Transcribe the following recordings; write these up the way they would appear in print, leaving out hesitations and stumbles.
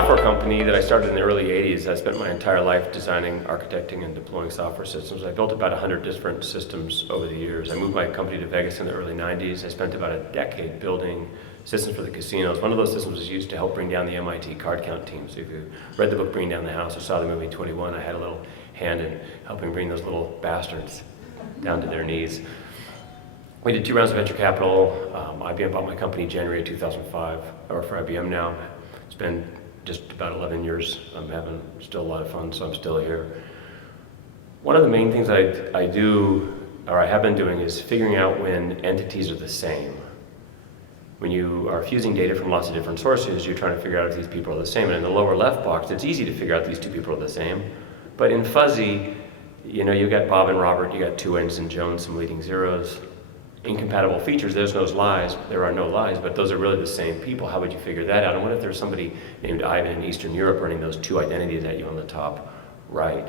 software company that I started in the early 80s. I spent my entire life designing, architecting, and deploying software systems. I built about 100 different systems over the years. I moved my company to Vegas in the early 90s. I spent about a decade building systems for the casinos. One of those systems was used to help bring down the MIT card count team. So if you read the book Bring Down the House or saw the movie 21, I had a little hand in helping bring those little bastards down to their knees. We did 2 rounds of venture capital. IBM bought my company January 2005. I work for IBM now. It's been just about 11 years. I'm having still a lot of fun, so I'm still here. One of the main things I do, or I have been doing, is figuring out when entities are the same. When you are fusing data from lots of different sources, you're trying to figure out if these people are the same. And in the lower left box, it's easy to figure out these 2 people are the same. But in fuzzy, you know, you got Bob and Robert, you got 2 N's and Jones, some leading zeros. Incompatible features, there are no lies, but those are really the same people. How would you figure that out? And what if there's somebody named Ivan in Eastern Europe running those 2 identities at you on the top right?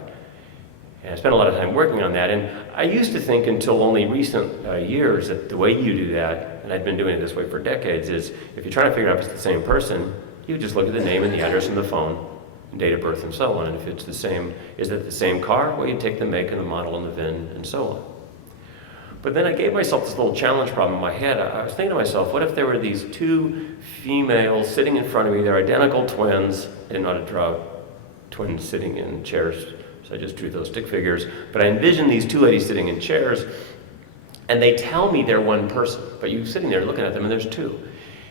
And I spent a lot of time working on that, and I used to think until only recent years that the way you do that, and I'd been doing it this way for decades, is if you're trying to figure out if it's the same person, you just look at the name and the address and the phone, and date of birth and so on. And if it's the same, is it the same car? Well, you take the make and the model and the VIN and so on. But then I gave myself this little challenge problem in my head. I was thinking to myself, what if there were these 2 females sitting in front of me? They're identical twins. I didn't know how to draw twins sitting in chairs, so I just drew those stick figures. But I envisioned these 2 ladies sitting in chairs, and they tell me they're one person. But you're sitting there looking at them, and there's 2.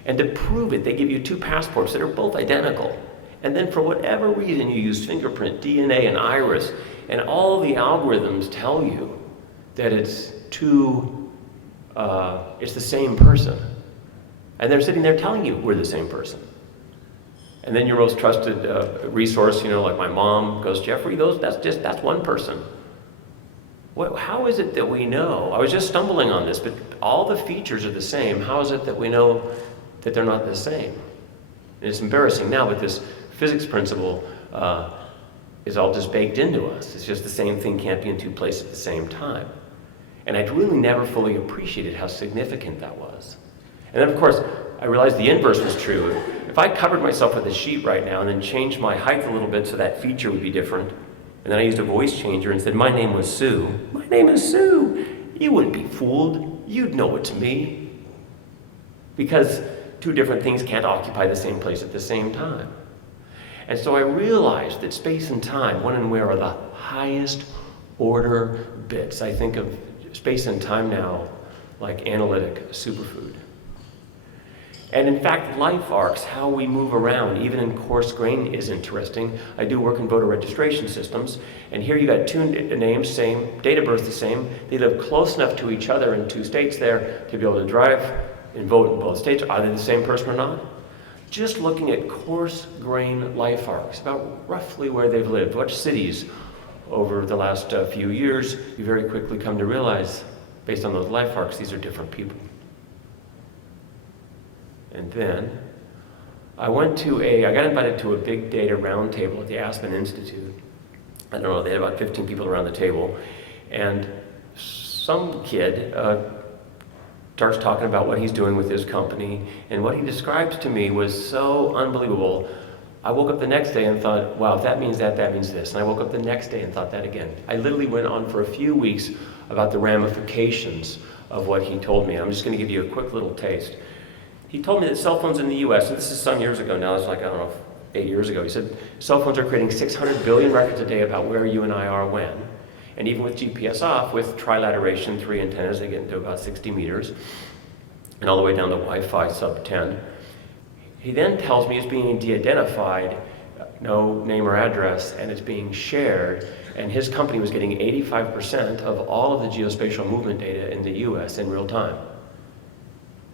And to prove it, they give you 2 passports that are both identical. And then for whatever reason, you use fingerprint, DNA, and iris, and all the algorithms tell you that it's the same person. And they're sitting there telling you we're the same person. And then your most trusted resource, you know, like my mom goes, Jeffrey, that's one person. How is it that we know? I was just stumbling on this, but all the features are the same. How is it that we know that they're not the same? And it's embarrassing now, but this physics principle is all just baked into us. It's just the same thing can't be in 2 places at the same time. And I'd really never fully appreciated how significant that was. And then, of course, I realized the inverse was true. If I covered myself with a sheet right now and then changed my height a little bit so that feature would be different, and then I used a voice changer and said, my name was Sue. My name is Sue. You wouldn't be fooled. You'd know it's me. Because 2 different things can't occupy the same place at the same time. And so I realized that space and time, when and where, are the highest order bits. I think of space and time now like analytic superfood. And in fact, life arcs, how we move around, even in coarse grain, is interesting. I do work in voter registration systems, and here you got 2 names, same, date of birth the same. They live close enough to each other in 2 states there to be able to drive and vote in both states. Are they the same person or not? Just looking at coarse grain life arcs, about roughly where they've lived, what cities over the last few years, you very quickly come to realize, based on those life arcs, these are different people. And then I got invited to a big data roundtable at the Aspen Institute. I don't know, they had about 15 people around the table, and some kid starts talking about what he's doing with his company, and what he describes to me was so unbelievable. I woke up the next day and thought, wow, if that means that, that means this. And I woke up the next day and thought that again. I literally went on for a few weeks about the ramifications of what he told me. I'm just going to give you a quick little taste. He told me that cell phones in the US, and this is some years ago now, it's like, I don't know, 8 years ago, he said cell phones are creating 600 billion records a day about where you and I are when. And even with GPS off, with trilateration, 3 antennas, they get into about 60 meters, and all the way down to Wi-Fi sub 10. He then tells me it's being de-identified, no name or address, and it's being shared, and his company was getting 85% of all of the geospatial movement data in the US in real time.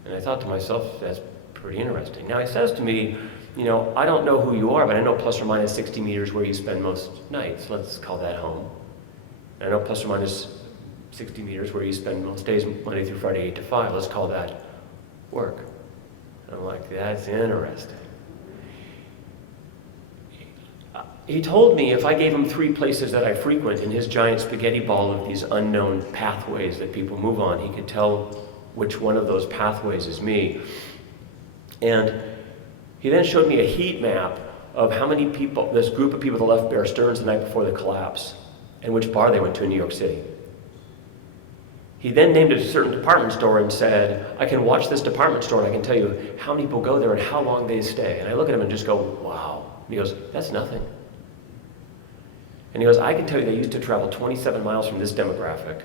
And I thought to myself, that's pretty interesting. Now he says to me, you know, I don't know who you are, but I know plus or minus 60 meters where you spend most nights. Let's call that home. And I know plus or minus 60 meters where you spend most days, Monday through Friday, 8 to 5. Let's call that work. And I'm like, that's interesting. He told me if I gave him 3 places that I frequent in his giant spaghetti ball of these unknown pathways that people move on, he could tell which one of those pathways is me. And he then showed me a heat map of how many people, this group of people that left Bear Stearns the night before the collapse, and which bar they went to in New York City. He then named a certain department store and said, I can watch this department store and I can tell you how many people go there and how long they stay. And I look at him and just go, wow. And he goes, that's nothing. And he goes, I can tell you they used to travel 27 miles from this demographic.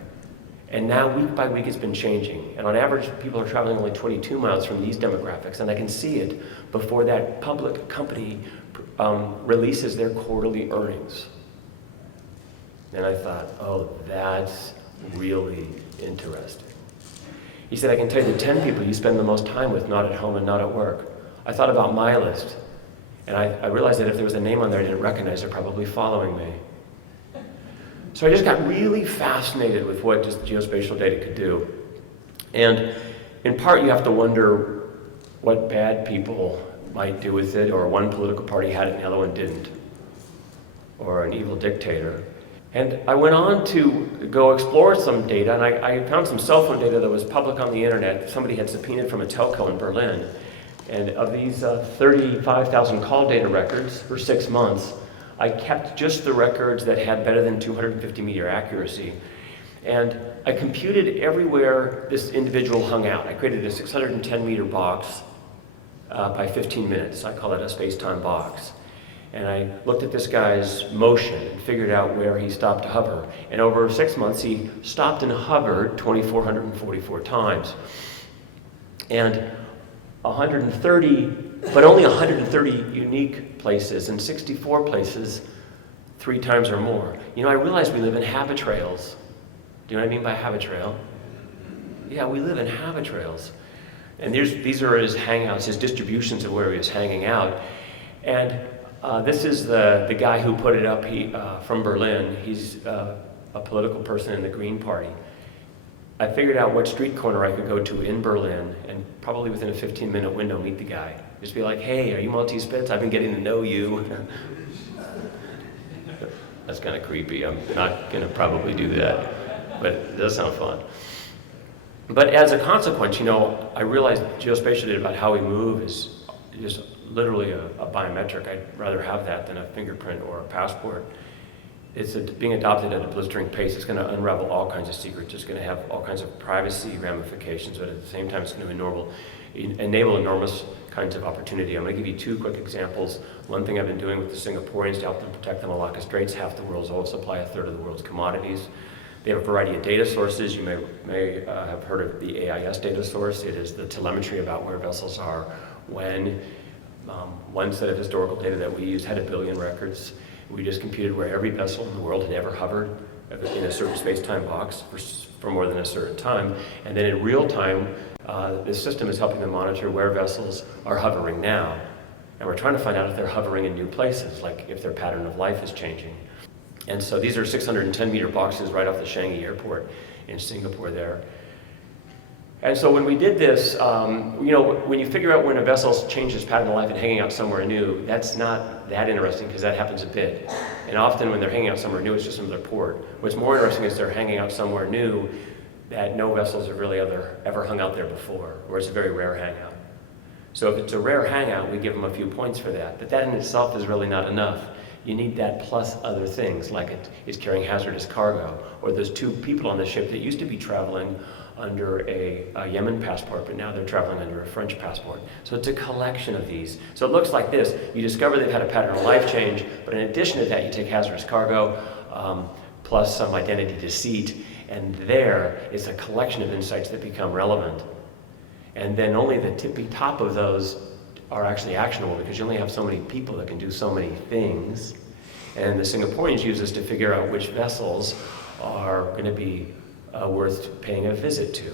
And now week by week it's been changing. And on average, people are traveling only 22 miles from these demographics. And I can see it before that public company releases their quarterly earnings. And I thought, oh, that's really interesting. He said, I can tell you the 10 people you spend the most time with, not at home and not at work. I thought about my list, and I realized that if there was a name on there I didn't recognize, they're probably following me. So I just got really fascinated with what just geospatial data could do. And in part, you have to wonder what bad people might do with it, or one political party had it and the other one didn't, or an evil dictator. And I went on to go explore some data, and I found some cell phone data that was public on the internet. Somebody had subpoenaed from a telco in Berlin. And of these 35,000 call data records for 6 months, I kept just the records that had better than 250 meter accuracy. And I computed everywhere this individual hung out. I created a 610 meter box by 15 minutes. I call that a space-time box. And I looked at this guy's motion and figured out where he stopped to hover. And over 6 months, he stopped and hovered 2,444 times. And 130, but only 130 unique places, and 64 places 3 times or more. You know, I realized we live in habit trails. Do you know what I mean by habit trail? Yeah, we live in habit trails. And these are his hangouts, his distributions of where he was hanging out. And this is the guy who put it up from Berlin. He's a political person in the Green Party. I figured out what street corner I could go to in Berlin and probably within a 15-minute window meet the guy. Just be like, hey, are you Maltese-Spitz? I've been getting to know you. That's kind of creepy. I'm not going to probably do that, but it does sound fun. But as a consequence, you know, I realized geospatial data about how we move is just literally a biometric. I'd rather have that than a fingerprint or a passport. It's being adopted at a blistering pace. It's going to unravel all kinds of secrets. It's going to have all kinds of privacy ramifications, but at the same time, it's going to enable enormous kinds of opportunity. I'm going to give you 2 quick examples. One thing I've been doing with the Singaporeans to help them protect the Malacca Straits, half the world's oil supply, a third of the world's commodities. They have a variety of data sources. You may have heard of the AIS data source. It is the telemetry about where vessels are when. One set of historical data that we used had 1 billion records. We just computed where every vessel in the world had ever hovered in a certain space-time box for more than a certain time. And then in real time, this system is helping them monitor where vessels are hovering now. And we're trying to find out if they're hovering in new places, like if their pattern of life is changing. And so these are 610 meter boxes right off the Changi airport in Singapore there. And so when we did this, you know, when you figure out when a vessel changes pattern of life and hanging out somewhere new, that's not that interesting because that happens a bit. And often when they're hanging out somewhere new, it's just another port. What's more interesting is they're hanging out somewhere new that no vessels have really ever hung out there before, or it's a very rare hangout. So if it's a rare hangout, we give them a few points for that. But that in itself is really not enough. You need that plus other things, like it's carrying hazardous cargo, or there's 2 people on the ship that used to be traveling under a Yemen passport, but now they're traveling under a French passport. So it's a collection of these. So it looks like this. You discover they've had a pattern of life change, but in addition to that, you take hazardous cargo, plus some identity deceit, and there is a collection of insights that become relevant. And then only the tippy top of those are actually actionable because you only have so many people that can do so many things. And the Singaporeans use this to figure out which vessels are going to be worth paying a visit to.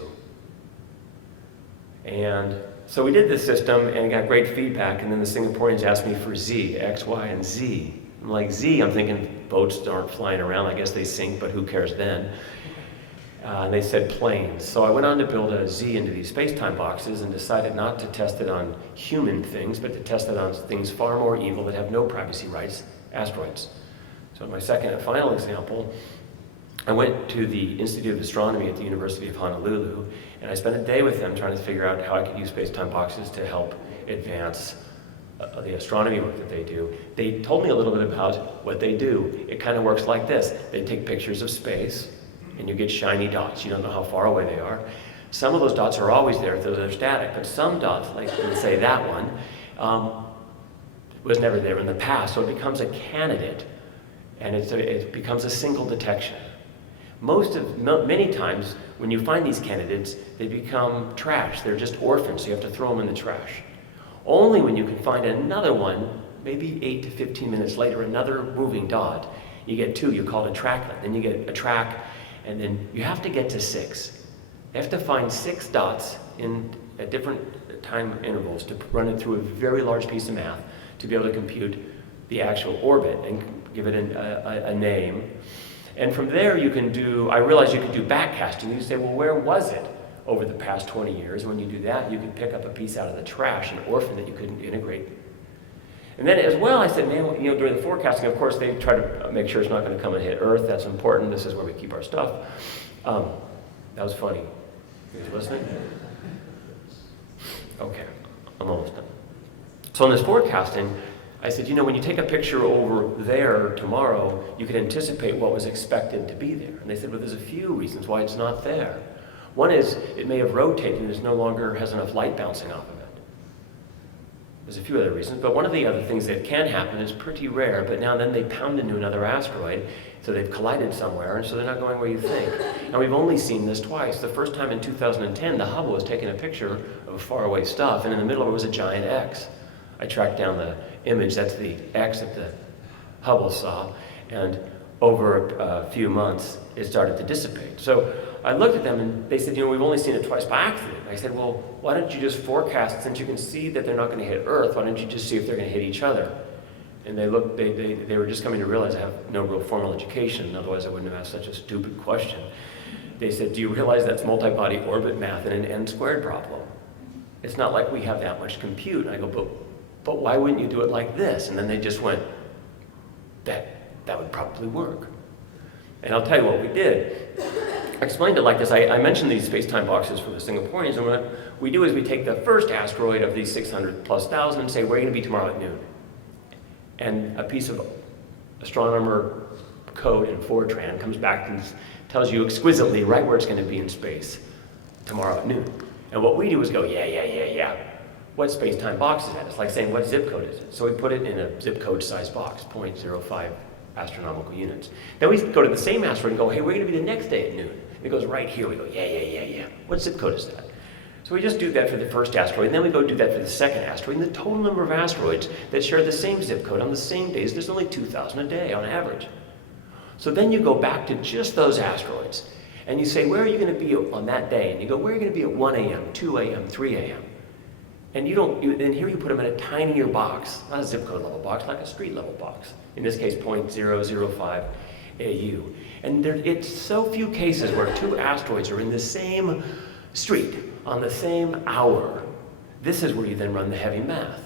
And so we did this system and got great feedback, and then the Singaporeans asked me for Z, X, Y, and Z. I'm like, Z, I'm thinking boats aren't flying around, I guess they sink, but who cares then? And they said planes. So I went on to build a Z into these space-time boxes and decided not to test it on human things, but to test it on things far more evil that have no privacy rights, asteroids. So in my second and final example, I went to the Institute of Astronomy at the University of Honolulu, and I spent a day with them trying to figure out how I could use space-time boxes to help advance the astronomy work that they do, they told me a little bit about what they do. It kind of works like this. They take pictures of space, and you get shiny dots. You don't know how far away they are. Some of those dots are always there if they're static, but some dots, like let's say that one, was never there in the past, so it becomes a candidate, and it becomes a single detection. Many times, when you find these candidates, they become trash. They're just orphans, so you have to throw them in the trash. Only when you can find another one, maybe 8 to 15 minutes later, another moving dot, you get 2, you call it a tracklet, then you get a track, and then you have to get to 6. You have to find 6 dots at different time intervals to run it through a very large piece of math to be able to compute the actual orbit and give it a name. And from there you can I realized you could do backcasting. You say, well, where was it over the past 20 years? When you do that, you can pick up a piece out of the trash, an orphan that you couldn't integrate. And then as well, I said, man, during the forecasting, of course, they try to make sure it's not going to come and hit Earth. That's important. This is where we keep our stuff. That was funny. You guys listening? Okay, I'm almost done. So in this forecasting, I said, when you take a picture over there tomorrow, you can anticipate what was expected to be there. And they said, well, there's a few reasons why it's not there. One is it may have rotated and it no longer has enough light bouncing off of it. There's a few other reasons, but one of the other things that can happen is pretty rare, but now and then they pound into another asteroid, so they've collided somewhere, and so they're not going where you think. And we've only seen this twice. The first time in 2010, the Hubble was taking a picture of faraway stuff, and in the middle of it was a giant X. I tracked down the image, that's the X that the Hubble saw, and over a few months, it started to dissipate. So I looked at them and they said, we've only seen it twice by accident. I said, well, why don't you just forecast, since you can see that they're not going to hit Earth, why don't you just see if they're going to hit each other? And they were just coming to realize I have no real formal education, otherwise I wouldn't have asked such a stupid question. They said, do you realize that's multi-body orbit math and an n-squared problem? It's not like we have that much compute. And I go, but why wouldn't you do it like this? And then they just went, that would probably work. And I'll tell you what we did. I explained it like this. I mentioned these space-time boxes for the Singaporeans, and what we do is we take the first asteroid of these 600,000+ and say, where are you going to be tomorrow at noon? And a piece of astronomer code in Fortran comes back and tells you exquisitely right where it's going to be in space tomorrow at noon. And what we do is go, yeah. What space-time box is that? It's like saying, what zip code is it? So we put it in a zip code-sized box, 0.05 astronomical units. Then we go to the same asteroid and go, hey, we're going to be the next day at noon. And it goes right here. We go, yeah. What zip code is that? So we just do that for the first asteroid, and then we go do that for the second asteroid. And the total number of asteroids that share the same zip code on the same days, there's only 2,000 a day on average. So then you go back to just those asteroids, and you say, where are you going to be on that day? And you go, where are you going to be at 1 a.m., 2 a.m., 3 a.m.? And then here you put them in a tinier box, not a zip code level box, like a street level box. In this case, 0.005 AU. And it's so few cases where 2 asteroids are in the same street on the same hour. This is where you then run the heavy math.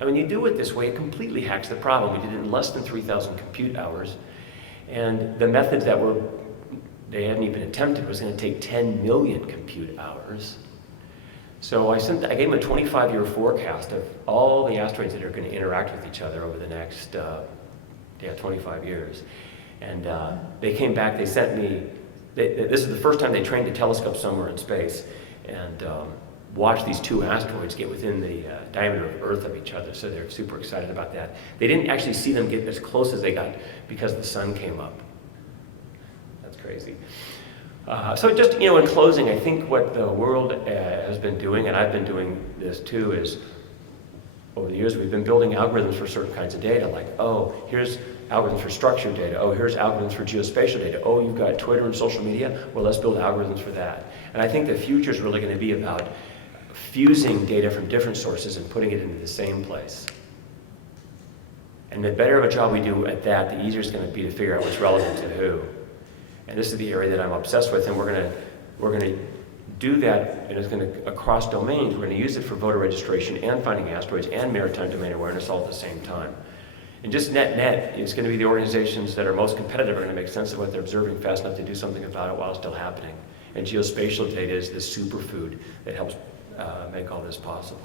And when you do it this way, it completely hacks the problem. We did it in less than 3,000 compute hours. And the methods that they hadn't even attempted was going to take 10 million compute hours. So I gave them a 25-year forecast of all the asteroids that are going to interact with each other over the next 25 years. And they came back, they sent me, this is the first time they trained a telescope somewhere in space, and watched these 2 asteroids get within the diameter of Earth of each other, so they're super excited about that. They didn't actually see them get as close as they got because the sun came up. That's crazy. So just, in closing, I think what the world has been doing, and I've been doing this too, is over the years we've been building algorithms for certain kinds of data, like, oh, here's algorithms for structured data, oh, here's algorithms for geospatial data, oh, you've got Twitter and social media, well, let's build algorithms for that. And I think the future is really going to be about fusing data from different sources and putting it into the same place. And the better of a job we do at that, the easier it's going to be to figure out what's relevant to who. And this is the area that I'm obsessed with, and we're going to do that, and it's going to, across domains, we're going to use it for voter registration and finding asteroids and maritime domain awareness all at the same time. And just net, it's going to be the organizations that are most competitive are going to make sense of what they're observing fast enough to do something about it while it's still happening. And geospatial data is the superfood that helps make all this possible.